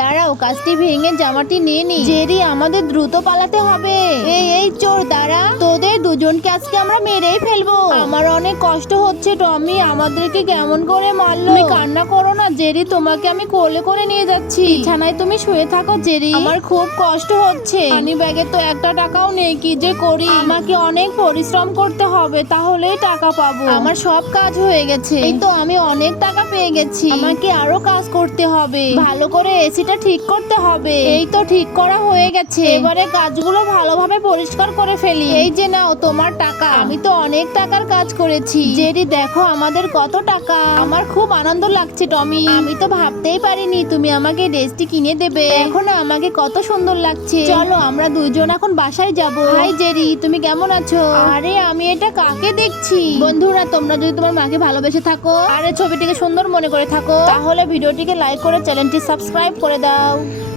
দাঁড়াও, কাজটি ভেঙে জামাটি নিয়ে নি। জেরি, আমাদের দ্রুত পালাতে হবে। এই চোর দাঁড়া, তোদের দুজনকে আজকে আমরা মেরেই ফেলবো। আমার অনেক কষ্ট হচ্ছে টমি, আমাদেরকে কেমন করে মারলো। তুমি কান্না করো না জেরি, তোমাকে আমি কোলে করে নিয়ে যাচ্ছি। বিছানায় তুমি শুয়ে থাকো জেরি, আমার খুব কষ্ট হচ্ছে। মানি ব্যাগে তো একটা টাকাও নেই, কি যে করি। আমাকে অনেক পরিশ্রম করতে হবে, তাহলেই টাকা পাবো। আমার সব কাজ হয়ে গেছে, এই তো আমি অনেক টাকা পেয়ে গেছি। আমাকে আরো কাজ করতে হবে, ভালো করে এসিটা ঠিক করতে হবে। এই তো ঠিক করা হয়ে গেছে, এবারে কাজগুলো ভালোভাবে পরিষ্কার করে ফেলি। এই যে নাও তোমার টাকা, আমি তো অনেক টাকার কাজ করেছি। জেরি দেখো আমাদের কত টাকা। আমার খুব আনন্দ লাগছে টমি, আমি তো ভাবতেই পারিনি তুমি আমাকে ড্রেসটি কিনে দেবে। এখন আমাকে কত সুন্দর লাগছে। চলো আমরা দুইজন এখন বাসায় যাব। হাই জেরি, তুমি কেমন আছো? আরে আমি এটা কাকে দেখছি? বন্ধুরা, তোমরা যদি তোমার মাকে ভালোবেসে থাকো আর এই ছবিটিকে সুন্দর মনে করে থাকো, তাহলে ভিডিওটিকে লাইক করে চ্যানেলটি সাবস্ক্রাইব করে দাও।